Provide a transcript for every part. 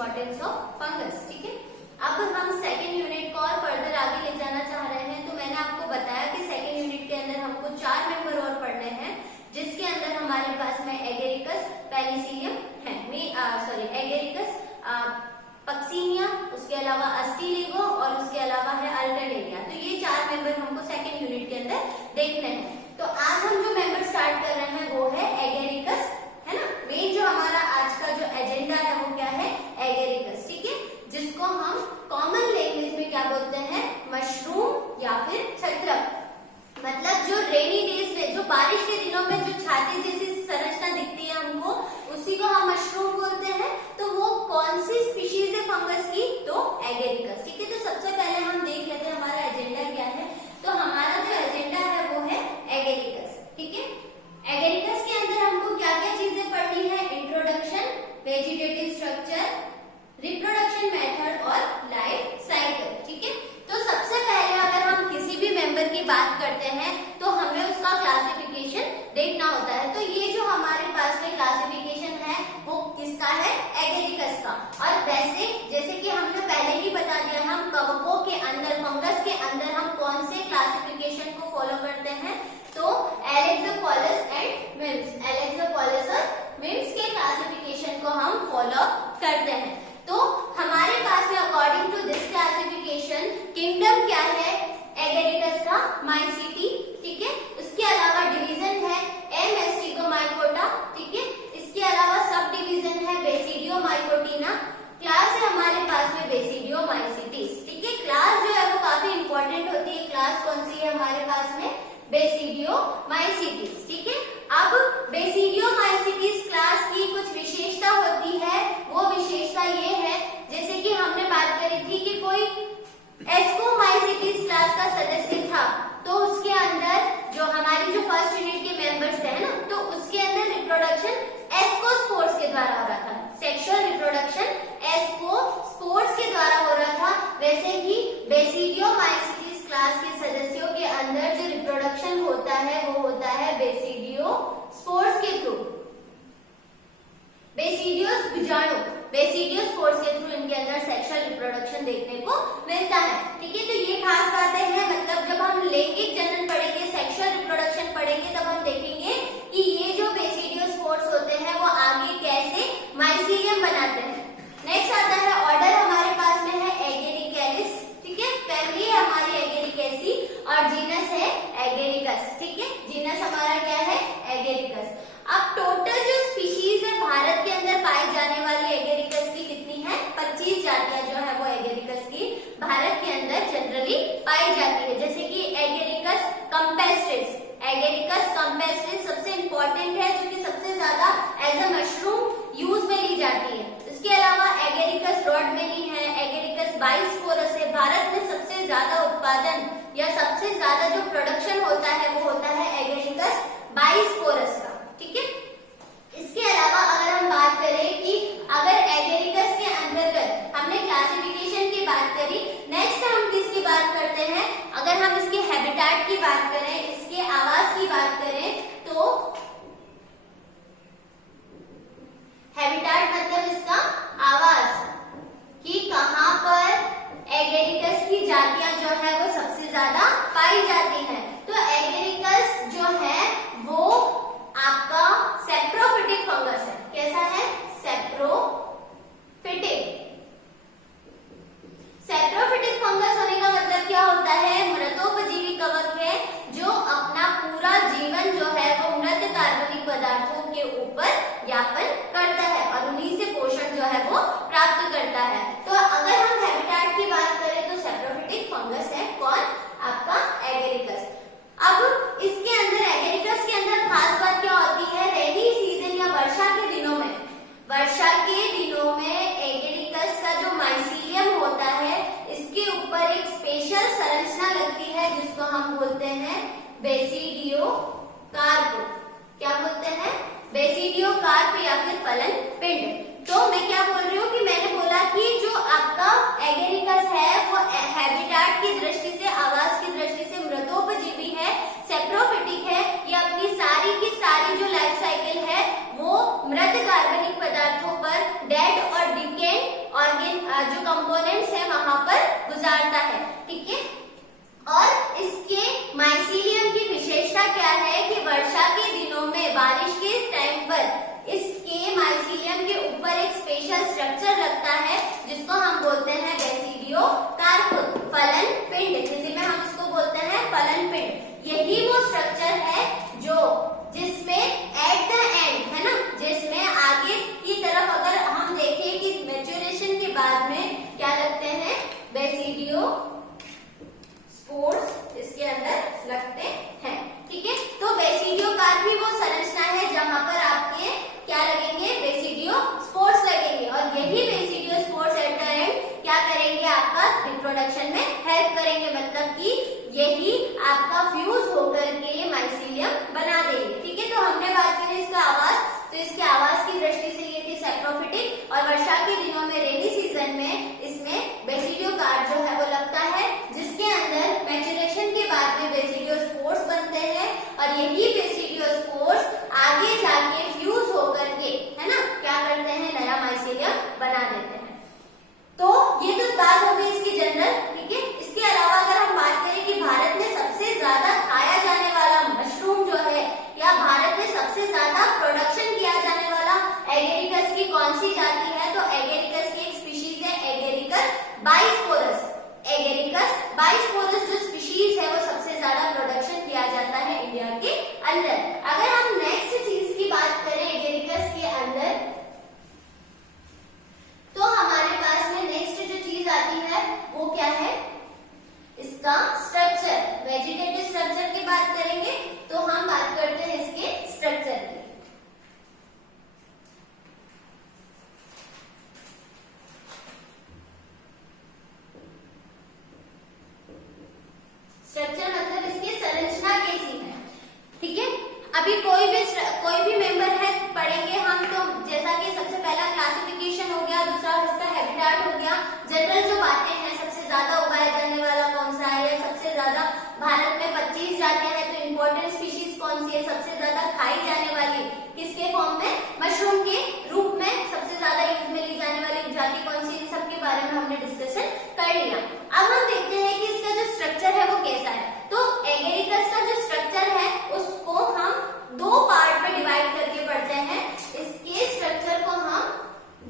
Importance of fungus. ठीक है, अब हम सेकेंड यूनिट को और फर्दर आगे ले जाना चाह रहे हैं। तो मैंने आपको बताया कि सेकेंड यूनिट के अंदर हमको 4 मेंबर और पढ़ने हैं, जिसके अंदर हमारे पास में एगेरिकस पेनिसिलियम है, एगेरिकस पक्सिनिया, उसके अलावा अस्टिलिगो और उसके अलावा है अल्टरनेरिया। तो ये 4 मेंबर हमको सेकेंड यूनिट के अंदर देखने हैं। तो आज हम जो मेंबर स्टार्ट कर रहे हैं वो है एगेरिकस, है ना। मेन जो हमारा आज का जो एजेंडा है वो क्या है, एगेरिकस। ठीक है, जिसको हम कॉमन लैंग्वेज में क्या बोलते हैं, मशरूम या फिर छत्रक। मतलब जो रेनी डेज में, जो बारिश के दिनों में जो छाते जैसी संरचना दिखती है हमको, उसी को हम मशरूम बोलते हैं। तो वो कौन सी स्पीशीज है फंगस की, तो एगेरिकस। ठीक है, तो सबसे पहले हम देख लेते हैं हमारा एजेंडा क्या है। तो हमारा जो एजेंडा है वो है एगेरिकस। ठीक है, एगेरिकस के अंदर हमको क्या क्या चीजें पढ़नी है, introduction, vegetative structure, reproduction method और लाइफ साइकिल। ठीक है, तो सबसे पहले अगर हम किसी भी मेंबर की बात करते हैं तो हमें उसका क्लासिफिकेशन देखना होता है। तो ये जो हमारे पास में क्लासिफिकेशन है वो किसका है, एगेरिकस का। और वैसे जैसे कि हमने पहले ही बता दिया, हम कवकों के अंदर, फंगस के अंदर हम कौन से क्लासिफिकेशन को फॉलो करते हैं, तो एलेक्सोपोलिस एंड मिम्स, एलेक्सोपोलिस और मिम्स के क्लासिफिकेशन को हम फॉलो करते हैं। तो हमारे पास में according to this classification kingdom क्या है एगेरिकस का, माइसीटी। ठीक है, उसके अलावा डिवीजन है एम एस्टिगोमाइकोटा। ठीक है, इसके अलावा सब डिवीजन है बेसिडियोमाइकोटिना। क्लास है हमारे पास में बेसिडियोमाइसीटीज। ठीक है, क्लास जो है वो काफी इंपॉर्टेंट होती है। क्लास कौन सी है हमारे पास में, बेसिडियोमाइसीटीज। ठीक है, अब बेसिडियोमाइसीटीज क्लास की कुछ विशेषता होती है। वो विशेषता ये है, जैसे कि हमने बात करी थी कि कोई एस्कोमाइसीटीज क्लास का सदस्य था, तो उसके अंदर जो हमारी जो फर्स्ट यूनिट के मेंबर्स थे ना, तो उसके अंदर रिप्रोडक्शन एस्कोस्पोर्स के द्वारा हो रहा था, सेक्सुअल रिप्रोडक्शन एस्कोस्पोर्स के द्वारा हो रहा था। वैसे ही बेसिडियोमाइसीटीज क्लास के सदस्यों के अंदर जो रिप्रोडक्शन होता है वो होता है बेसिडियोस्पोर्स के थ्रू, बेसिडियोस बीजाणु, बेसिडियोस्पोर्स के थ्रू इनके अंदर सेक्सुअल रिप्रोडक्शन देखने को मिलता है। ठीक है, तो ये खास बातें हैं। मतलब जब हम लैंगिक जनन पढ़ेंगे, सेक्सुअल रिप्रोडक्शन पढ़ेंगे, तब हम देखेंगे कि ये जो बेसिडियोस्पोर्स होते हैं वो आगे कैसे माइसीलियम बनाते हैं। नेक्स्ट आता है ऑर्डर हमारे पास में है एगेरिकैलिस। ठीक है, फैमिली है हमारी एगेरिकेसी और जीनस है एगेरिकस। ठीक है, जीनस हमारा क्या है, एगेरिकस। अब टोटल जो स्पीशीज है भारत के अंदर पाई जाने वाली एगेरिकस की कितनी है, 25 जातियां जो है वो एगेरिकस की भारत के अंदर जनरली पाई जाती है। जैसे कि एगेरिकस कैम्पेस्ट्रिस, एगेरिकस कैम्पेस्ट्रिस सबसे इंपॉर्टेंट है, जो कि सबसे ज्यादा एज अ मशरूम यूज में ली जाती है। इसके अलावा एगेरिकस रॉडबेरी है, एगेरिकस बाइस्पोरस है। भारत में सबसे ज्यादा उत्पादन या सबसे ज्यादा जो प्रोडक्शन होता है वो होता है एगेरिकस बाइस्पोरस का। ठीक है, इसके अलावा अगर हम बात करें कि अगर एगेरिकस के अंतर्गत हमने क्लासिफिकेशन की बात करी, नेक्स्ट हम किसकी बात करते हैं, अगर हम इसके हैबिटेट की बात करें, इसके आवास की बात करें, तो हैबिटेट मतलब इसका आवास, कि कहां पर एगेरिकस की जातियां जो है वो सबसे ज्यादा पाई जाती हैं। तो एगेरिकस जो है वो आपका सेप्रोफिटिक फंगस है। कैसा है, सेप्रोफिटिक। सेप्रोफिटिक फंगस होने का मतलब क्या होता है, मृतोपजीवी कवक है जो अपना पूरा जीवन जो है वो मृत कार्बनिक पदार्थों के ऊपर यापन करता है और उन्हीं से पोषण जो है वो प्राप्त करता है। तो अगर हम हैबिटेट की बात करें तो सेप्रोफिटिक फंगस है कौन, आपका एगेरिकस। अब इसके अंदर एगेरिकस के अंदर खास बात क्या होती है, रेनी सीजन या वर्षा के दिनों में, वर्षा के दिनों में एगेरिकस का जो माइसीलियम होता है इसके ऊपर एक स्पेशल संरचना लगती है जिसको हम बोलते हैं बेसिडियोकार्प। क्या बोलते हैं, बेसिडियोकार्प या फिर फलन पिंड। तो मैं क्या बोल रही हूँ कि मैंने बोला कि जो आपका एगेरिकस है वो हैबिटेट की दृष्टि से, आवास की दृष्टि से मृतोपजीवी है, सेप्रोफिटिक है। ये अपनी सारी की सारी जो लाइफ साइकिल है वो मृत कार्बनिक पदार्थों पर, डेड और डिकेड बाद में क्या लगते हैं, बेसिडियो स्पोर्स इसके अंदर लगते हैं। ठीक है, तो बेसिडियो कार्प ही वो संरचना है जहां पर आपके क्या लगेंगे, बेसिडियो स्पोर्स लगेंगे, और यही basidio spores at the end क्या करेंगे, आपका रिप्रोडक्शन में हेल्प करेंगे, मतलब कि यही आपका फ्यूज होकर के माइसीलियम बना देंगे। ठीक है, तो हमने बात की इसका आवास, तो इसके आवास की दृष्टि से ये थी सैप्रोफिटिक, और वर्षा के दिनों में रेनी सीजन में इसमें बेसिडियो कार्प जो है वो लगता है, जिसके अंदर मैचुरेशन के बाद में बेसिडियो स्पोर्स बनते हैं, और यही बेसिडियो स्पोर्स आगे जाके फ्यूज होकर के, है ना, क्या करते हैं, नया माइसीलियम बना देते हैं। तो ये तो बात हो गई इसकी जनरल। ठीक है, इसके अलावा अगर हम बात करें कि भारत में सबसे ज्यादा खाया जाने वाला मशरूम जो है, या भारत में सबसे ज्यादा प्रोडक्शन किया जाने वाला एगेरिकस की कौन सी जाति है, तो एगेरिकस की एक स्पीशीज है एगेरिकस बाइस्पोरस। एगेरिकस बाइस्पोरस जो स्पीशीज है वो सबसे ज्यादा प्रोडक्शन किया जाता है इंडिया के अंदर। अगर हम नेक्स्ट चीज की बात करें एगेरिकस के अंदर, तो हमारे पास में नेक्स्ट जो चीज आती है वो क्या है, इसका स्ट्रक्चर। वेजिटेटिव स्ट्रक्चर की बात करेंगे तो हम बात करते हैं इसके स्ट्रक्चर की। स्ट्रक्चर मतलब इसकी संरचना कैसी है। ठीक है, अभी कोई भी मेंबर है पढ़ेंगे हम, तो जैसा कि सबसे पहला क्लासिफिकेशन हो गया, दूसरा इसका हैबिटेट हो गया, जनरल जो बातें हैं, सबसे ज्यादा उगाया जाने वाला कौन सा है, या सबसे ज्यादा भारत में 25 जातियां हैं, तो इम्पोर्टेंट स्पीशीज कौन सी है, सबसे ज्यादा खाई जाने वाली किसके फॉर्म में, मशरूम के रूप में सबसे ज्यादा यूज में ली जाने वाली जाति कौन सी, इन सब के बारे में हमने डिस्कशन कर लिया। अब हम देखते हैं कि इसका जो स्ट्रक्चर है वो कैसा है। तो एगेरिकस का जो स्ट्रक्चर है उसको हम दो पार्ट में डिवाइड करके पढ़ते हैं। इसके स्ट्रक्चर को हम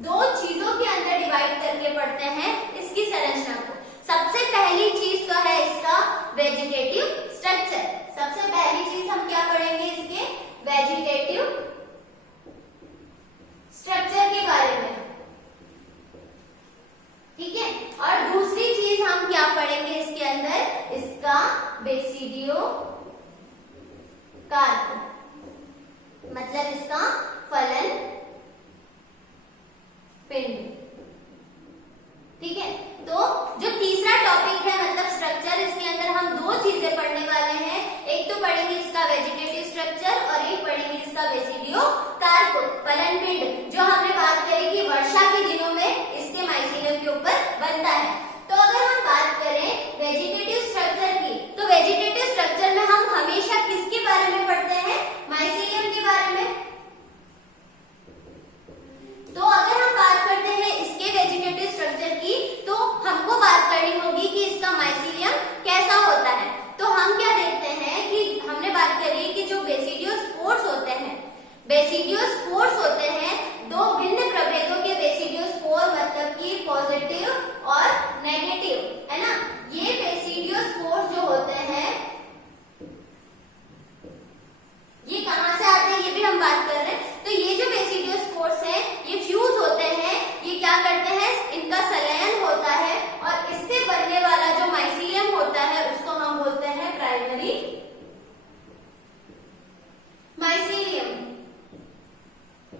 दो चीजों के अंदर डिवाइड करके पढ़ते हैं, इसकी संरचना को। सबसे पहली चीज तो है इसका वेजिटेटिव स्ट्रक्चर। सबसे पहली चीज हम क्या पढ़ेंगे, इसके वेजिटेटिव स्ट्रक्चर के बारे में। ठीक है, और दूसरी चीज हम क्या पढ़ेंगे इसके अंदर, इसका बेसिडियो कार्प, मतलब इसका फलन पिंड। ठीक है, तो जो तीसरा टॉपिक है मतलब स्ट्रक्चर, इसके अंदर हम दो चीजें पढ़ने वाले हैं। एक तो पढ़ेंगे इसका वेजिटेटिव स्ट्रक्चर और एक पढ़ेंगे इसका बेसिडियो कार्प, फलन पिंड, जो हमने बात करी कि वर्षा के दिनों में इसके माइसीलियम के ऊपर बनता है। तो अगर हम बात करें वेजिटेटिव स्ट्रक्चर की, तो वेजिटेटिव स्ट्रक्चर में हम हमेशा किसके बारे में पढ़ते हैं, माइसीलियम के बारे में। तो अगर हम बात करते हैं इसके वेजिटेटिव स्ट्रक्चर की, तो हमको बात करनी होगी कि इसका माइसीलियम कैसा होता है। तो हम क्या देखते हैं कि हमने बात करी कि जो बेसिडियो स्पोर्स होते हैं, बेसिडियो स्पोर्स होते हैं दो भिन्न प्रभेदों के बेसिडियो स्पोर, मतलब कि पॉजिटिव और नेगेटिव, है ना। ये बेसिडियो स्पोर्स जो होते हैं ये कहां से आते हैं, ये भी हम बात कर रहे हैं। तो ये जो बेसिडियो स्पोर्स है ये फ्यूज होते हैं, ये क्या करते हैं, इनका संलयन होता है, और इससे बनने वाला जो माइसीलियम होता है उसको हम बोलते हैं प्राइमरी माइसीलियम।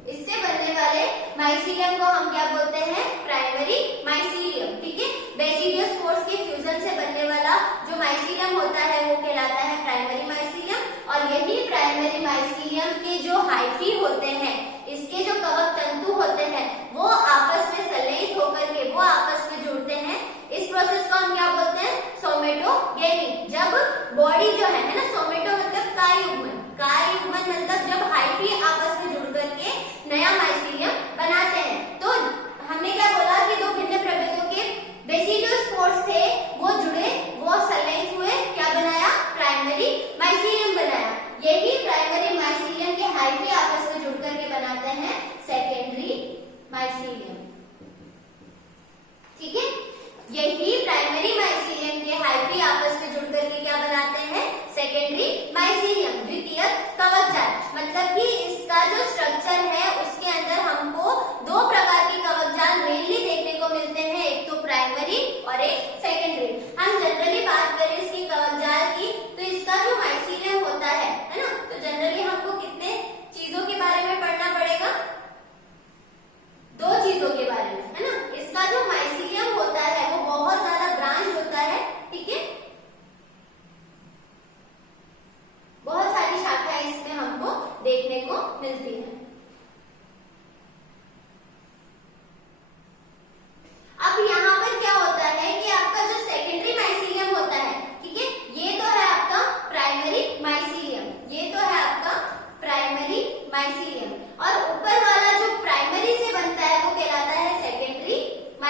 इससे बनने वाले माइसीलियम को हम क्या बोलते हैं, प्राइमरी माइसीलियम। ठीक है, बेसिडियो स्पोर्स के फ्यूजन से बनने वाला जो माइसीलियम होता है वो कहलाता है प्राइमरी माइसीलियम, और यही प्राइमरी माइसीलियम के जो हाइफी होते हैं, इसके जो कवक तंतु होते हैं, वो आपस में संलयित होकर के वो आपस में जुड़ते हैं। इस प्रोसेस को हम क्या बोलते हैं, सोमेटोगेमी। जब बॉडी जो है ना, सोमेटो मतलब कायुग्मन, कायुग्मन मतलब जब हाइफी आपस में जुड़ करके नया माइसीलियम बनाते हैं। तो हमने क्या बोला कि दो भिन्न प्रभेदों के बेसिडियो स्पोर्स थे, वो जुड़े, वो संलयित हुए, क्या बनाया, प्राइमरी माइसीलियम बनाया। यही प्राइमरी माइसीलियम के हाइफी आपस में जुड़ करके बनाते हैं सेकेंडरी माइसीलियम। ठीक है, यही प्राइमरी माइसीलियम के हाइफी आपस में जुड़ करके क्या बनाते हैं, सेकेंडरी माइसीलियम, द्वितीयक कवकजाल। मतलब कि इसका जो स्ट्रक्चर है उसके अंदर हमको दो प्रकार के कवकजाल मेनली देखने को मिलते हैं।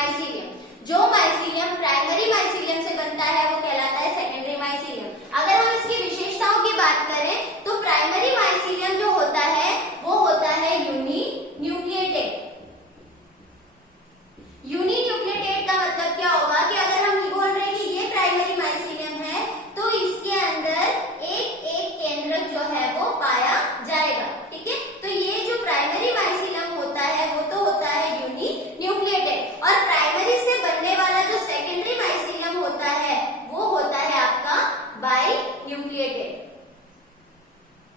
माइसीलियम। जो माइसीलियम प्राइमरी माइसीलियम से बनता है वो कहलाता है सेकेंडरी माइसीलियम। अगर हम इसकी विशेषताओं की बात करें तो प्राइमरी माइसीलियम जो होता है वो होता है यूनिन्यूक्लिएटेड। यूनिन्यूक्लिएटेड का मतलब क्या होगा कि अगर हम बोल रहे हैं कि ये प्राइमरी माइसीलियम है तो इसके अंदर एक एक केंद्रक जो है वो पाया जाएगा। ठीक है, तो ये जो प्राइमरी माइसीलियम होता है वो तो होता है यूनिन्यूक्लिएटेड, और प्राइमरी से बनने वाला जो सेकेंडरी माइसीलियम होता है वो होता है आपका बाइन्यूक्लिएटेड।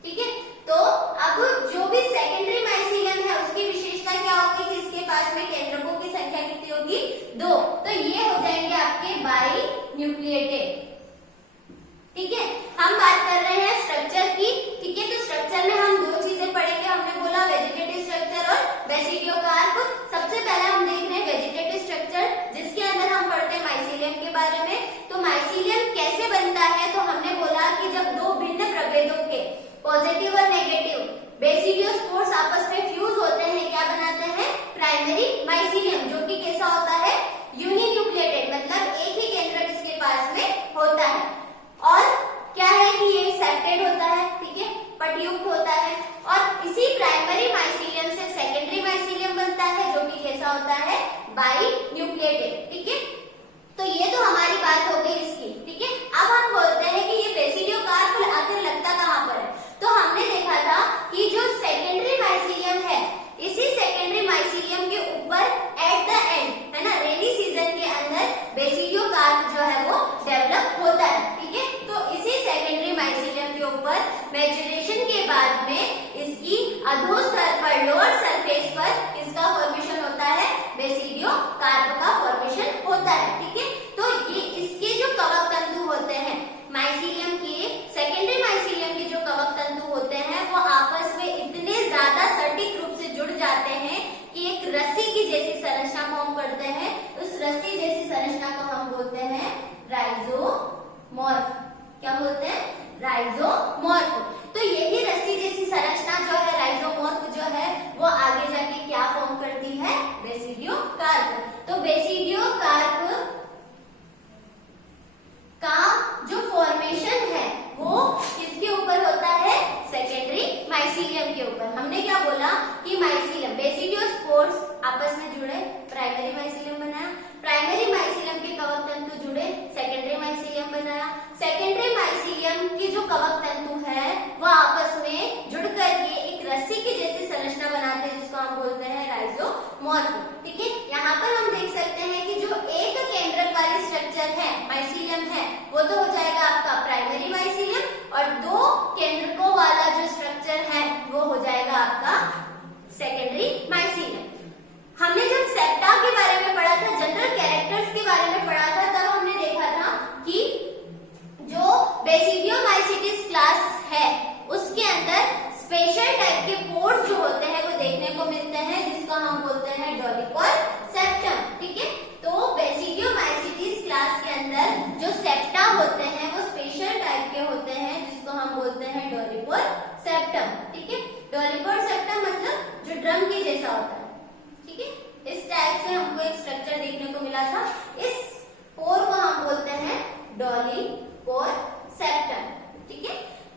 ठीक है, तो अब जो भी सेकेंडरी माइसीलियम है उसकी विशेषता क्या होगी कि इसके पास में केंद्रकों की संख्या कितनी होगी? 2। तो ये हो जाएंगे आपके बाइन्यूक्लिएटेड। ठीक है, हम बात कर रहे हैं स्ट्रक्चर की। ठीक है, तो स्ट्रक्चर में हम दो चीजें पढ़ेंगे। हमने बोला वेजिटेटिव स्ट्रक्चर और बेसिडियोकार्प। सबसे पहले हम देख रहे हैं वेजिटेटिव स्ट्रक्चर, जिसके अंदर हम पढ़ते हैं माइसीलियम के बारे में। तो माइसीलियम कैसे बनता है? तो हमने बोला कि जब दो भिन्न प्रभेदों के पॉजिटिव और नेगेटिव बेसिडियोस्पोर्स आपस में फ्यूज होते हैं, क्या बनाते हैं? प्राइमरी माइसीलियम, जो कि कैसा होता है? यूनिन्यूक्लिएटेड, मतलब एक ही केंद्रक इसके पास में होता है। और क्या है कि ये सेप्टेड होता है, ठीक है, पटयुक्त होता है। और इसी प्राइमरी माइसीलियम से सेकेंडरी माइसीलियम बनता है, जो कि कैसा होता है? बाइन्यूक्लिएटेड। ठीक है, तो ये तो हमारी बात हो गई इसकी। ठीक है, अब हम बोलते हैं कि ये बेसिडियोकार्प आखिर लगता कहाँ पर है? तो हमने देखा था कि जो सेकेंडरी माइसीलियम है, इसी सेकेंडरी माइसीलियम के ऊपर एट द एंड, है ना, रेनी सीजन के अंदर बेसिडियोकार्प जो है वो डेवलप होता है। ठीक है, तो इसी सेकेंडरी माइसीलियम के ऊपर मैचुरेशन के बाद में इसकी अधोस्तर पर, लोअर सरफेस पर इसका फॉर्मेशन होता है, बेसिडियोकार्प का फॉर्मेशन होता है। ठीक है, तो ये इसके जो कवक तंतु होते हैं माइसीलियम के, सेकेंडरी माइसीलियम के जो कवक तंतु होते हैं वो आपस में इतने ज्यादा सटीक रूप से जुड़ जाते हैं कि एक रस्सी की जैसी संरचना फॉर्म करते हैं। उस रस्सी जैसी संरचना को हम बोलते हैं राइजोमॉर्फ। क्या बोलते हैं? राइजोमॉर्फ। तो यही रस्सी जैसी संरचना जो है, राइजोमॉर्फ जो है, वो आगे जाके क्या फॉर्म करती है? बेसिडियोकार्प। तो बेसिडियोकार्प का जो फॉर्मेशन है वो किसके ऊपर होता है? सेकेंडरी माइसीलियम के ऊपर। हमने क्या बोला कि माइसीलियम, बेसिडियोस्पोर्स आपस में जुड़े, प्राइमरी माइसीलियम बनाया। प्राइमरी माइसीलियम के कवक तंतु जुड़े, सेकेंडरी माइसीलियम बनाया। सेकेंडरी माइसीलियम की जो कवक तंतु है वो आपस में जुड़ करके एक रस्सी की जैसी संरचना बनाते हैं, जिसको हम बोलते हैं राइजोमॉर्फ। ठीक है, यहाँ पर हम देख सकते हैं कि जो एक केंद्रक वाली स्ट्रक्चर है, माइसीलियम है, वो तो हो जाएगा आपका प्राइमरी माइसीलियम, और दो केंद्रकों वाला जो स्ट्रक्चर है वो हो जाएगा आपका सेकेंडरी माइसीलियम। हमने जब सेप्टा के बारे में पढ़ा था, जनरल कैरेक्टर्स के बारे में पढ़ा था, तब हमने देखा था कि जो बेसिडियोमाइसीटिस क्लास है उसके अंदर स्पेशल टाइप के पोर्स जो होते हैं वो देखने को मिलते हैं, जिसको हम बोलते हैं डोलिपोर सेप्टम। ठीक है, तो बेसिडियोमाइसीटिस क्लास के अंदर जो सेप्टा होते हैं वो स्पेशल टाइप के होते हैं, जिसको हम बोलते हैं डोलिपोर सेप्टम। ठीक है, डोलिपोर सेप्टम मतलब जो ड्रम के जैसा होता है। ठीक है, इस टाइप से हमको एक स्ट्रक्चर देखने को मिला था। इस पोर को हम बोलते हैं डोलिपोर सेप्टम। ठीक है,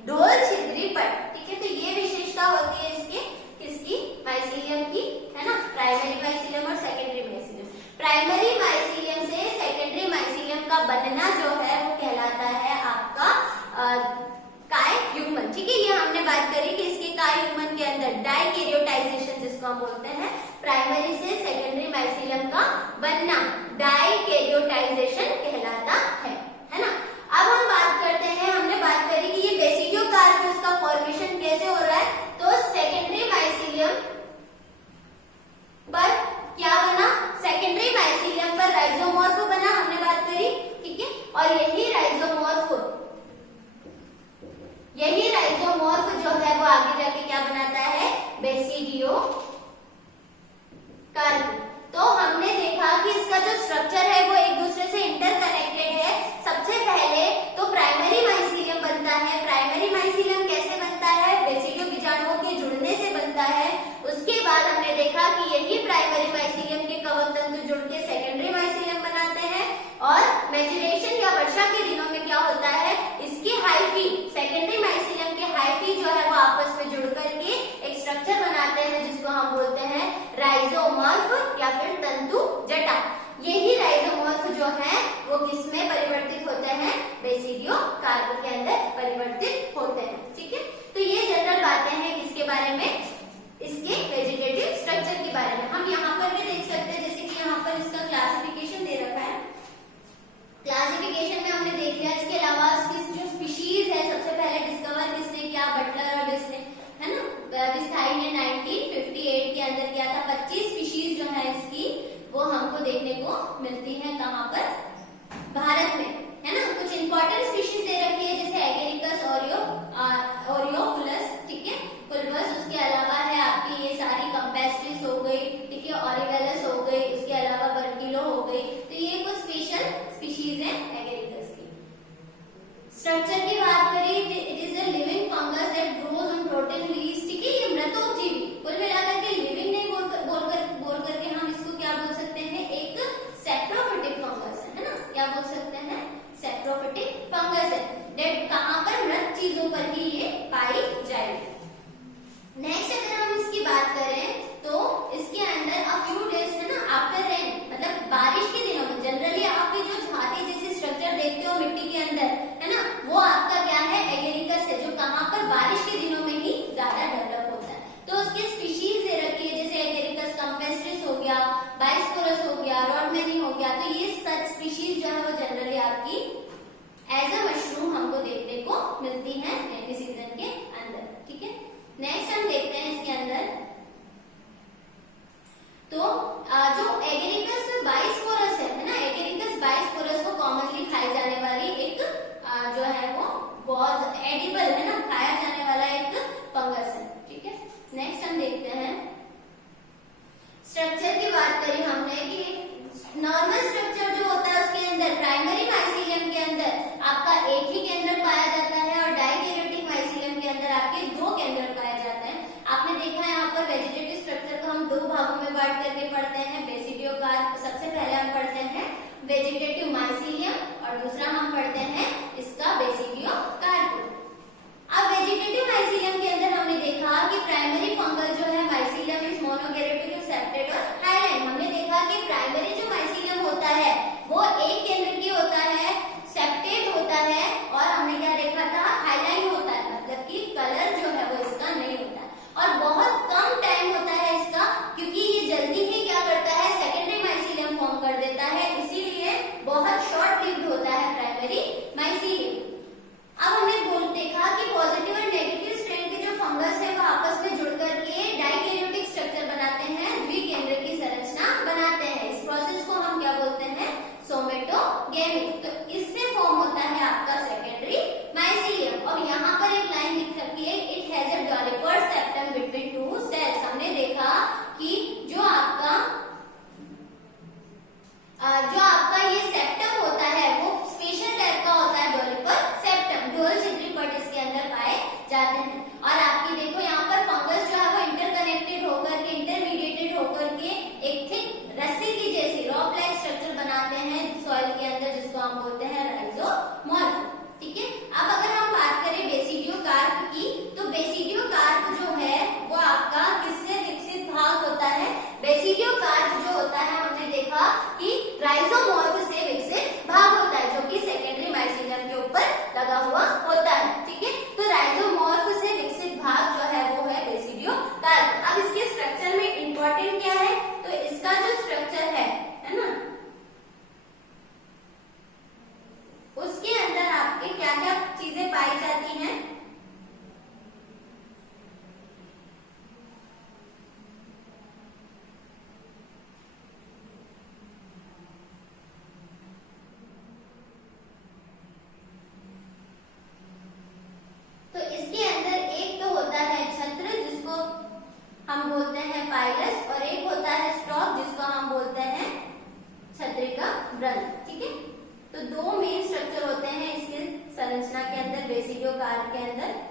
ढोल छिद्री पट। ठीक है, तो ये विशेषता होती है इसके, किसकी? माइसीलियम की, है ना, प्राइमरी माइसीलियम और सेकेंडरी माइसीलियम। प्राइमरी माइसीलियम से सेकेंडरी माइसीलियम का बनना जो है वो कहलाता है आपका काय युग्मन। ठीक है, ये हमने बात करी कि इसके काय युग्मन के अंदर डाइकैरियोटाइजेशन, जिसको हम बोलते हैं, प्राइमरी से सेकेंडरी माइसीलियम का बनना डाइकैरियोटाइजेशन कहलाता है ना। अब हम बात करते हैं, हमने बात करी कि ये बेसिडियोकार्प इसका फॉर्मेशन कैसे हो रहा है। तो सेकेंडरी माइसीलियम पर क्या बना? सेकेंडरी माइसीलियम पर राइजोमॉर्फ बना, हमने बात करी। ठीक है, और यही राइजोमॉर्फ जो है वो आगे जाके क्या बनाता है? बेसिडियोकार्प। तो हमने देखा कि इसका जो स्ट्रक्चर है वो एक दूसरे से इंटर देखने को मिलती हैं कहाँ पर, भारत में, है ना। कुछ इंपॉर्टेंट स्पीशीज दे रखी है जैसे एगेरिकस ओरियोफुलस, ठीक है, फुलबस। उसके अलावा है आपकी ये सारी कंपेस्ट्रिस हो गई, ठीक है, ऑरिवेलस हो गई, उसके अलावा बर्किलो हो गई। तो ये कुछ स्पेशल स्पीशीज है एगेरिकस की। स्ट्रक्चर की बात करें, it is a living fungus that grows on rotten leaves, ठीक है, ये मृतोपजीवी। कुल मिलाकर के लिविंग नहीं बोल करके हम इसको क्या बोल सकते हैं, एक सैप्रोफिटिक फंगस है ना। क्या बोल सकते हैं, सैप्रोफिटिक फंगस है, दैट कहां पर, मृत चीजों पर ही ये पाई जाएगी। नेक्स्ट अगर हम इसकी बात करें तो इसके अंदर अ फ्यू डेज, है ना, आफ्टर रेन, मतलब बारिश के दिनों में जनरली आप ये जो छाते जैसे स्ट्रक्चर देखते हो मिट्टी के अंदर, है ना, वो आपका क्या है, एगेरिकस है, जो कहां पर बारिश के दिनों में ही ज्यादा डेवलप होता है। तो उसके स्पीशीज दे रखी है जैसे एगेरिकस कंपेस्ट्रिस हो गया, बाइस्पोरस हो गया, रॉडमेनी हो गया। तो ये सच स्पीशीज जो है वो जनरली आपकी एज अ मशरूम हमको देखने को मिलती है रेनी सीजन के अंदर, ठीक है। नेक्स्ट हम देखते हैं इसके अंदर, तो जो एगेरिकस बाइस्पोरस है ना, एगेरिकस बाइस्पोरस को कॉमनली खाई जाने वाली एक जो है वो बहुत एडिबल, है ना, खाया जाने वाला एक फंगस है, ठीक है। नेक्स्ट हम देखते हैं, स्ट्रक्चर की बात करी हमने कि नॉर्मल स्ट्रक्चर जो होता है उसके अंदर प्राइमरी माइसीलियम के अंदर आपका एक ही केंद्रक पाया जाता है और डाइकैरियोटिक माइसीलियम के अंदर आपके दो केंद्रक पाए जाते हैं। आपने देखा है यहाँ पर वेजिटेटिव स्ट्रक्चर को हम दो भागों में बांट करके पढ़ते हैं, बेसिडियोकार्प सबसे पहले हम पढ़ते हैं वेजिटेटिव माइसीलियम और दूसरा हम पढ़ते हैं इसका बेसिडियोकार्प। अब वेजिटेटिव माइसीलियम के अंदर हमने देखा कि प्राइमरी फंगल जो है माइसीलियम इज मोनोकैरियोटिक, सेप्टेड और हाइलाइन। हमने देखा कि प्राइमरी जो माइसीलियम होता है वो एक केंद्र की होता है, सेप्टेड होता है, और हमने क्या देखा था, हाइलाइन होता है, मतलब कि कलर जो है वो इसका नहीं होता है और बहुत कम टाइम होता है इसका, क्योंकि ये जल्दी ही क्या करता है, सेकेंडरी माइसीलियम फॉर्म कर देता है, इसीलिए बहुत शॉर्ट लिव्ड होता है प्राइमरी माइसीलियम। अब हमने देखा कि पॉजिटिव और नेगेटिव स्ट्रैंड के जो फंगस है वो आपस में जुड़ करके डाइकैरियोटिक स्ट्रक्चर बनाते हैं, द्विकेंद्र की संरचना बनाते हैं। इस प्रोसेस को हम क्या बोलते हैं, सोमेटोगेमी। तो इससे फॉर्म होता है आपका सेकेंडरी माइसीलियम। और यहाँ पर एक लाइन लिख रखी है, it has a developed septum between two cells. हमने देखा कि जो आपका ये सेप्टम होता है वो स्पेशल टाइप का होता है, डेवलपर सेप्टम, डुअल छिद्री पट इसके अंदर पाए जाते हैं। और आपकी देखो यहाँ पर फंगस जो है वो इंटरकनेक्टेड होकर के, इंटरमीडिएटेड होकर के एक थिक रस्सी की जैसी रॉक लाइक स्ट्रक्चर बनाते हैं सॉइल के अंदर, जिसको हम बोलते हैं राइजोमॉर्फ, ठीक है। अब अगर हम बात करें बेसिडियोकार्प की, तो बेसिडियोकार्प जो है वो आपका किससे विकसित भाग होता है, बेसिडियोकार्प जो होता है हमने देखा कि राइजोमॉर्फ से विकसित भाग होता है, जो कि सेकेंडरी माइसीलियम के ऊपर लगा हुआ होता है, ठीक है। तो राइजोमॉर्फ से विकसित भाग जो है वो है बेसिडियोकार्प। अब इसके स्ट्रक्चर में इंपॉर्टेंट क्या है, तो इसका जो स्ट्रक्चर है ना, उसके अंदर आपके क्या क्या चीजें पाई जाती हैं, तो इसके अंदर एक तो होता है छत्र जिसको हम बोलते हैं पाइलस, और एक होता है स्टॉक जिसको हम बोलते हैं छतरी का व्रण, ठीक है। तो दो मेन स्ट्रक्चर होते हैं इसके संरचना के अंदर, बेसिडियोकार्प के अंदर।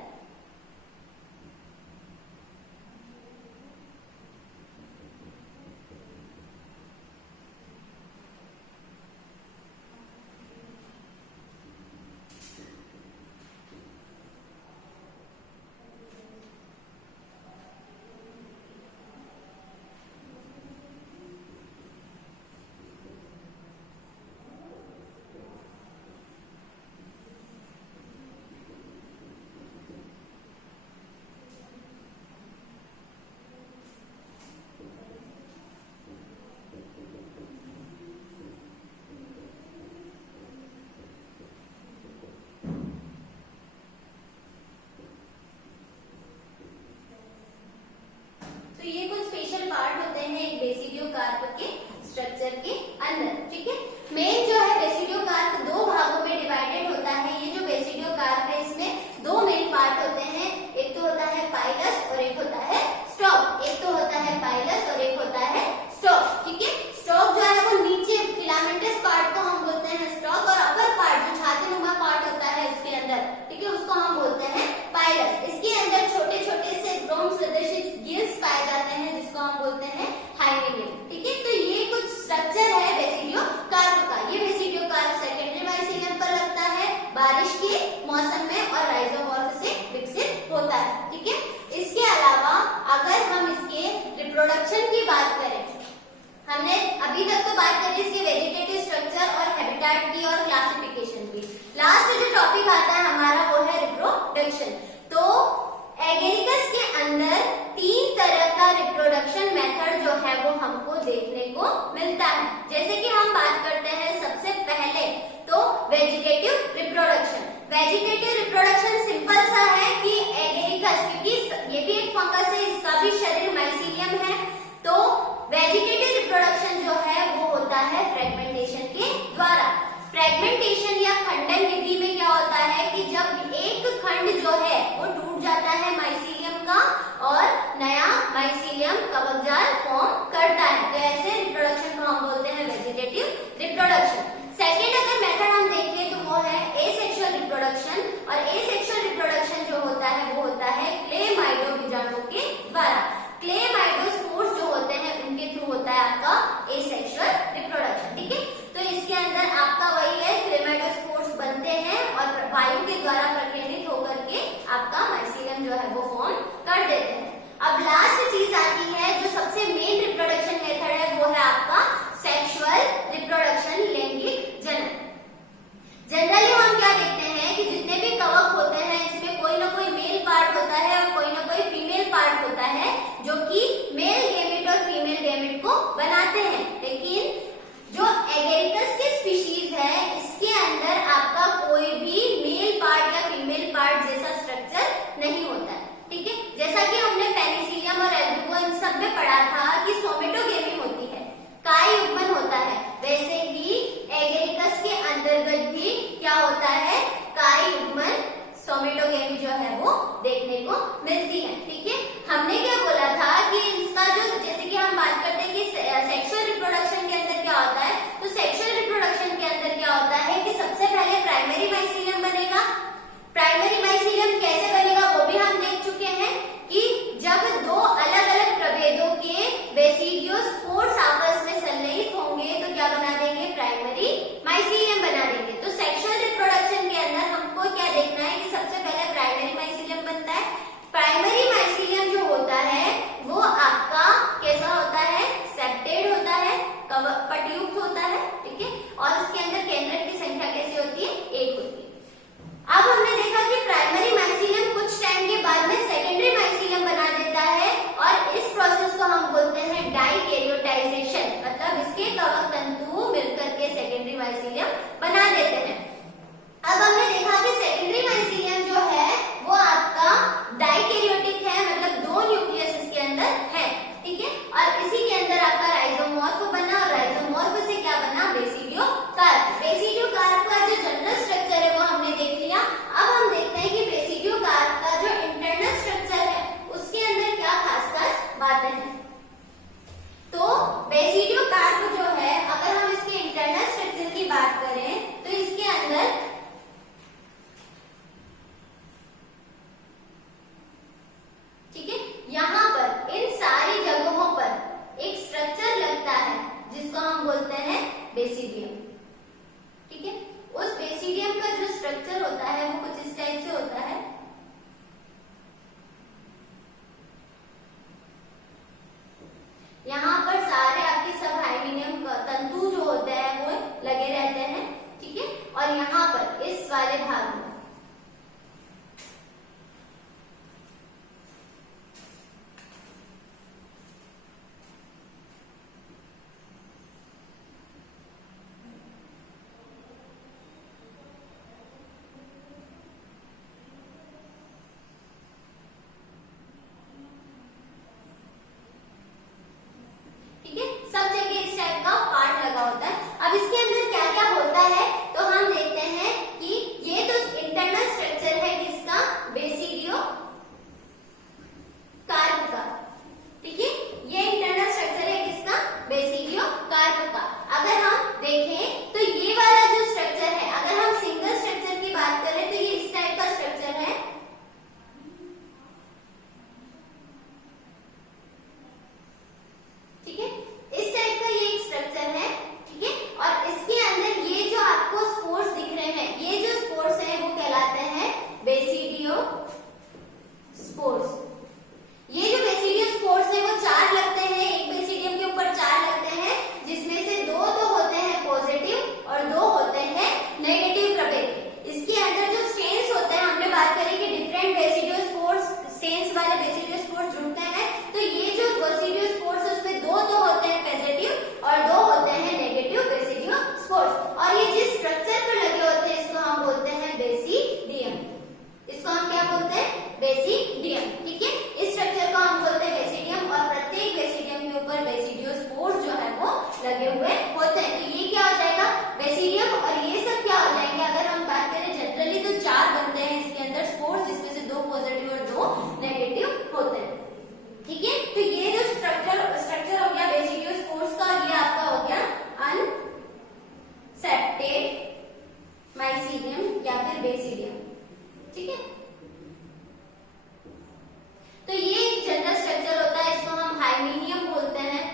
करें इसके वेजिटेटिव स्ट्रक्चर और हैबिटेट की और क्लासिफिकेशन की। लास्ट जो टॉपिक आता है हमारा वो है रिप्रोडक्शन। तो एगेरिकस के अंदर 3 तरह का रिप्रोडक्शन मेथड जो है वो हमको देखने को मिलता है। जैसे कि हम बात करते हैं सबसे पहले तो vegetative reproduction. Vegetative reproduction simple सा है कि एगेरिकस, क्योंकि ये भी एक फंगस है, इसका भी शरीर माइसीलियम है, तो वेजिटेटिव रिप्रोडक्शन जो है वो होता है फ्रेगमेंटेशन के द्वारा। फ्रेगमेंटेशन या खंडन विधि में क्या होता है कि जब एक खंड जो है वो टूट जाता है माइसीलियम का और नया माइसीलियम कवकजाल फॉर्म करता है, तो ऐसे रिप्रोडक्शन को हम बोलते हैं वेजिटेटिव रिप्रोडक्शन। सेकेंड अगर मेथड हम देखें तो वो है एसेक्सुअल रिप्रोडक्शन, और एसेक्सुअल रिप्रोडक्शन जो होता है वो होता है क्लेमाइडो बीजाणु के द्वारा। क्लेमाइडोस्पोर्स जो होते हैं उनके थ्रू होता है आपका एसेक्सुअल रिप्रोडक्शन। ठीक है, तो इसके अंदर आपका वही है, क्लेमाइडोस्पोर्स बनते हैं और वायु के द्वारा प्रकीर्णित होकर के आपका माइसीलियम जो है वो फॉर्म कर देते हैं। अब लास्ट चीज आती है जो सबसे मेन रिप्रोडक्शन मेथड है, वो है आपका सेक्सुअल रिप्रोडक्शन, लैंगिक जनन। जनरली हम क्या देखते हैं कि जितने भी कवक होते हैं इसमें कोई ना कोई मेल पार्ट होता है और कोई ना कोई फीमेल पार्ट होता है जो कि मेल गैमेट और फीमेल गैमेट को बनाते हैं। लेकिन जो एगेरिकस की स्पीशीज है इसके अंदर आपका कोई भी मेल पार्ट या फीमेल पार्ट जैसा स्ट्रक्चर नहीं होता है। ठीक है, जैसा कि हमने पेनिसिलियम और एल्बुगो इन सब में पढ़ा था कि सोमेटोगेमी होती है, काय युग्मन होता है, वैसे ही एगेरिकस के अंतर्गत भी क्या होता है, काय युग्मन सोमेटोगेमी जो है वो देखने को मिलती है। ठीक है, हमने क्या बोला था कि इसका जो, जैसे कि हम बात करते हैं कि सेक्सुअल रिप्रोडक्शन के अंदर क्या होता है, तो सेक्सुअल रिप्रोडक्शन के अंदर क्या होता है कि सबसे पहले प्राइमरी माइसीलियम बनेगा। प्राइमरी माइसीलियम कैसे बनेगा वो भी हम देख चुके हैं कि जब 2 अलग अलग प्रभेदों के बेसिडियोस्पोर्स आपस में संलयित होंगे तो क्या बना देंगे, प्राइमरी माइसीलियम बना देंगे। तो सेक्सुअल रिप्रोडक्शन के अंदर हमको क्या देखना है कि सबसे पहले प्राइमरी माइसीलियम बनता है। प्राइमरी माइसीलियम जो होता है वो आपका कैसा होता है, सेप्टेड होता है, पटयुक्त होता है। ठीक है, और उसके अंदर केंद्रक की संख्या कैसी होती है, 1 होती है। अब हमने देखा कि प्राइमरी माइसीलियम कुछ टाइम के बाद में सेकेंडरी माइसीलियम बना देता है और इस प्रोसेस को हम बोलते हैं डाइकैरियोटाइजेशन, मतलब इसके कवक तंतु मिलकर के सेकेंडरी माइसीलियम बना देते हैं। अब हमने देखा कि सेकेंडरी माइसीलियम जो है वो आपका डाइकैरियोटिक है, मतलब 2 न्यूक्लियस इसके अंदर है। ठीक है, और इसी के अंदर आपका राइजोमॉर्फ बना और राइजोमॉर्फ से क्या बना, बेसिडियोकार्प। बेसिडियोकार्प का जो जनरल स्ट्रक्चर है वो हमने देख लिया। अब हम देखते हैं कि बेसिडियोकार्प का जो इंटरनल स्ट्रक्चर है उसके अंदर क्या खास खास बातें हैं। तो बेसिडियोकार्प जो है, अगर हम इसके इंटरनल स्ट्रक्चर की बात करें तो इसके अंदर ठीक है, यहाँ पर इन सारी जगहों पर एक स्ट्रक्चर लगता है जिसको हम बोलते हैं बेसिडियम। ठीक है, उस बेसिडियम का जो स्ट्रक्चर होता है वो कुछ इस टाइप से होता है। यहाँ पर सारे आपके सब हाइमिनियम तंतु जो होते हैं वो लगे रहते हैं। ठीक है, और यहाँ पर इस वाले भाग में सब जगह इस टाइप का पार्ट लगा होता है। अब इसके अंदर क्या क्या होता है तो हम देखते हैं कि ये तो इंटरनल स्ट्रक्चर है किसका, बेसिडियो कार्प का। ठीक है, ये इंटरनल स्ट्रक्चर है किसका, बेसिडियो कार्प का। अगर हम देखें तो ये वाला जो स्ट्रक्चर है, अगर हम सिंगल स्ट्रक्चर की बात करें तो ये इस टाइप का स्ट्रक्चर है। ठीक है, इस टाइप का ये एक स्ट्रक्चर है। ठीक है, और इस बेसिडियम। ठीक है, तो ये एक जनरल स्ट्रक्चर होता है, इसको हम हाइमेनियम बोलते हैं।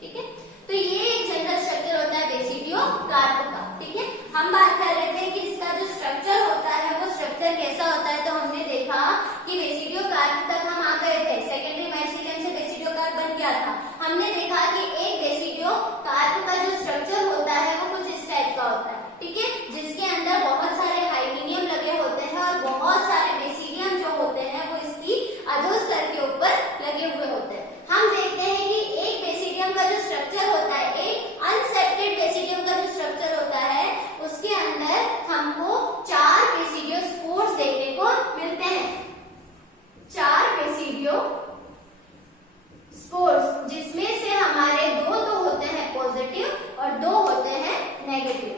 ठीक है, तो ये एक जनरल स्ट्रक्चर होता है बेसिडियो कार्प का। ठीक है, हम बात कर रहे थे कि इसका जो स्ट्रक्चर होता है वो स्ट्रक्चर कैसा होता है, तो हमने देखा कि बेसिडियो कार्प तक हम आ गए थे, सेकेंडरी माइसीलियम से बेसिडियो कार्प बन गया था। हमने देखा कि एक बेसिडियो कार्प का जो स्ट्रक्चर होता है वो कुछ इस टाइप का होता है। ठीक है, जिसके अंदर बहुत सारे हाइमेनियम लगे होते हैं और बहुत सारे बेसिडियम जो होते हैं वो इसकी अधोस्तर के ऊपर लगे हुए होते हैं। हम देखते हैं कि एक बेसिडियम का जो स्ट्रक्चर होता है, एक अनसेपरेटेड बेसिडियम का जो स्ट्रक्चर होता है, उसके अंदर हमको 4 बेसिडियो स्पोर्स देखने को मिलते हैं। 4 बेसिडियो स्पोर्स, जिसमें से हमारे दो होते हैं पॉजिटिव और 2 होते हैं नेगेटिव,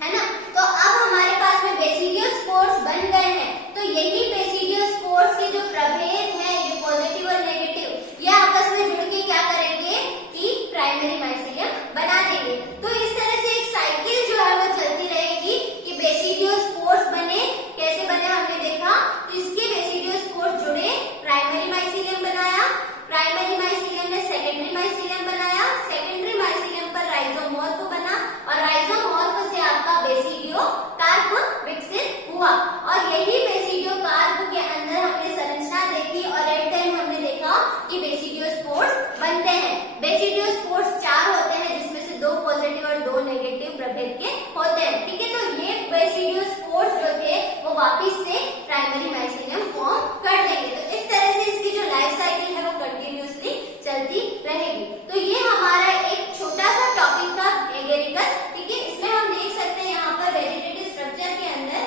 है ना। तो अब हमारे पास में बेसिडियो स्पोर्स बन गए हैं, तो यही बेसिडियो स्पोर्स के जो प्रभेद हैं, ये पॉजिटिव और नेगेटिव, ये आपस में जुड़ के क्या करेंगे कि प्राइमरी माइसीलियम बना देंगे। तो इस तरह से एक साइकिल जो है वो चलती रहेगी कि बेसिडियो स्पोर्स बने, कैसे बने हमने देखा, तो इसके बेसिडियो स्पोर्स जुड़े, प्राइमरी माइसीलियम बनाया, प्राइमरी माइसीलियम ने सेकेंडरी माइसीलियम बनाया, सेकेंडरी माइसीलियम पर राइजोमॉर्फ बना और राइजोमॉर्फ से आपका बेसिडियो कार्प विकसित हुआ। और यही बेसिडियो कार्प के अंदर हमने संरचना देखी और एट टाइम हमने देखा कि बेसिडियो स्पोर्स बनते हैं। बेसिडियो स्पोर्स 4 होते हैं, जिसमें से 2 पॉजिटिव और 2 नेगेटिव प्रभेद के होते हैं। ठीक है, तो ये बेसिडियो स्पोर्स जो थे वो वापिस से प्राइमरी माइसीलियम फॉर्म कर देंगे। तो इस तरह से इसकी जो लाइफ साइकिल है वो कंटिन्यूअसली चलती रहेगी। तो ये हमारा एक छोटा सा टॉपिक था एगेरिकस। ठीक है, इसमें हम देख सकते हैं यहाँ पर वेजिटेटिव स्ट्रक्चर के अंदर,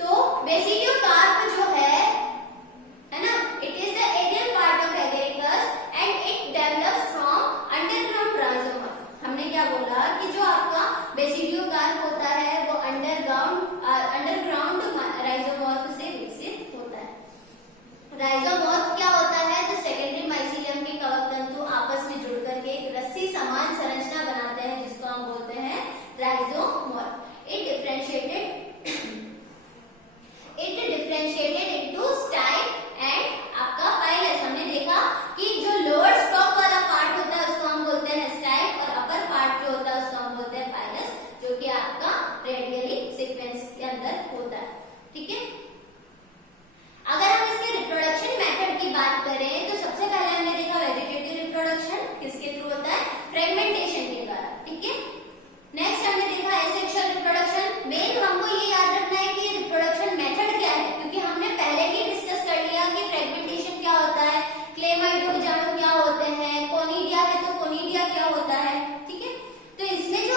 तो बेसिडियो कार्प जो है ना, it is the aerial part of agaricus and it develops from underground rhizomorph. हमने क्या बोला कि जो आपका बेसिडियो कार्प होता है वो अंडरग्राउंड राइजोमॉर्फ से विकसित होता है। राइजोमॉर्फ क्या होता है, तो सेकेंडरी माइसीलियम के कवक तंतु आपस में जुड़ करके एक रस्सी समान संरचना बनाते हैं, जिसको हम बोलते हैं rhizomorph. It differentiated into stipe and आपका पाइलस। हमने देखा कि जो लोअर स्टॉक वाला पार्ट होता है उसको हम बोलते हैं स्टाइल और अपर पार्ट जो होता है उसको हम बोलते हैं पाइलस, जो कि आपका रेडियली सीक्वेंस के अंदर होता है। ठीक है, अगर हम इसके रिप्रोडक्शन मेथड की बात करें तो सबसे पहले हमने देखा वेजिटेटिव रिप्रोडक्शन किसके थ्रू होता है, फ्रेगमेंटेशन के द्वारा। ठीक है, नेक्स्ट हमने देखा एसेक्सुअल रिप्रोडक्शन। मेन हमको ये याद रखना है कि रिप्रोडक्शन मेथड क्या है, क्योंकि हमने पहले ही डिस्कस कर लिया कि फ्रेगमेंटेशन क्या होता है, क्लेमाइडो बीजाणु क्या होते हैं, कोनिडिया है तो कोनिडिया क्या होता है। ठीक है, तो इसमें जो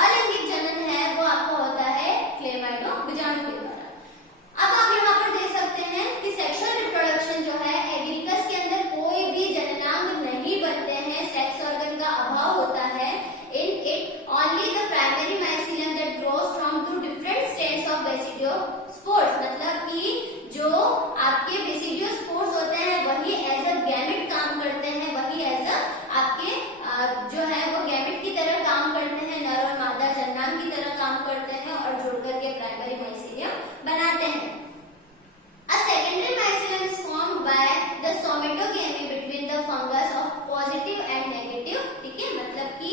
अलैंगिक जनन है वो आपका होता है क्लेमाइडो बीजाणु के द्वारा। अब आप यहाँ पर देख सकते हैं कि सेक्सुअल रिप्रोडक्शन जो है एगेरिकस के अंदर कोई भी जननांग नहीं बनते हैं, सेक्स ऑर्गन का अभाव होता है। In it, only the primary mycelium that grows from 2 different strands of basidio spores। मतलब कि जो आपके बेसिडियो स्पोर्स होते हैं वही एज अ गैमेट काम करते हैं, वही एज अ आपके जो है वो गैमेट की तरह काम करते हैं, नर और मादा जननांग की तरह काम करते हैं और जोड़ करके प्राइमरी माइसीलियम बनाते हैं। A secondary mycelium is formed by the somatogamy between the fungus of positive and negative। ठीक है, मतलब कि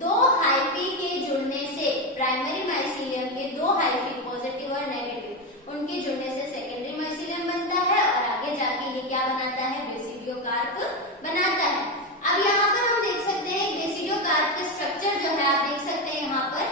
2 हाइफी के जुड़ने से प्राइमरी माइसीलियम के 2 हाइफी पॉजिटिव और नेगेटिव उनके जुड़ने से सेकेंडरी माइसीलियम बनता है और आगे जाके ये क्या बनाता है, बेसिडियो कार्प बनाता है। अब यहाँ पर हम देख सकते हैं बेसिडियो कार्प के स्ट्रक्चर जो है आप देख सकते हैं यहाँ पर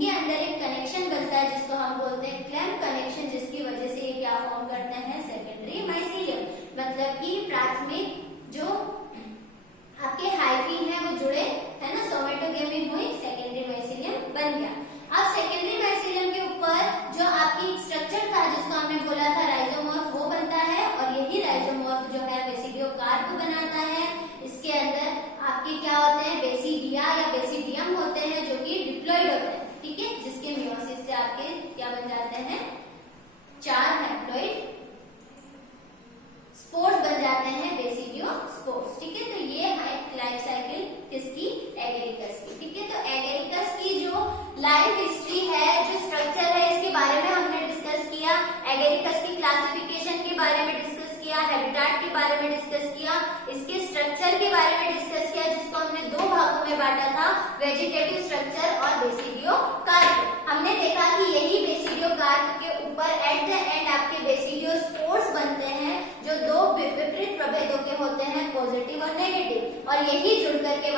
इनके अंदर एक कनेक्शन बनता है जिसको हम बोलते हैं क्लैम्प कनेक्शन, जिसकी वजह से ये क्या फॉर्म करते हैं, सेकेंडरी माइसीलियम। मतलब कि प्राथमिक जो आपके हाइफी है वो जुड़े है ना, सोमेटोगेमी हुई, सेकेंडरी माइसीलियम बन गया। अब सेकेंडरी माइसीलियम के ऊपर जो आपकी स्ट्रक्चर था जिसको हमने बोला था राइजोमॉर्फ, वो बनता है और यही राइजोमॉर्फ जो है बेसिडियोकार्प बनाता है। इसके अंदर आपके क्या होते हैं, बेसिडिया या बेसिडियम होते हैं जो कि डिप्लॉइड होते हैं, ठीक है, जिसके मियोसिस से आपके क्या बन जाते हैं, 4 हैप्लॉइड स्पोर्स बन जाते हैं, बेसिडियोस्पोर्स, ठीक है। तो ये है लाइफ साइकिल किसकी, एगेरिकस की, ठीक है। तो एगेरिकस की जो लाइफ हिस्ट्री है, जो स्ट्रक्चर है, इसके बारे में हमने डिस्कस किया। एगेरिकस की क्लासिफिकेशन के बारे में डिस्कस किया, हैबिटेट के बारे में डिस्कस किया, इसके स्ट्रक्चर के बारे में डिस्कस किया, जिसको हमने 2 भागों में बांटा था, वेजिटेटिव स्ट्रक्चर और बेसिडियोकार्प। हमने देखा कि यही बेसिडियोकार्प के ऊपर एट द एंड आपके बेसिडियोस्पोर्स बनते हैं, जो 2 विपरीत प्रभेदों के होते हैं, पॉजिटिव और नेगेटिव, और यही जुड़ करके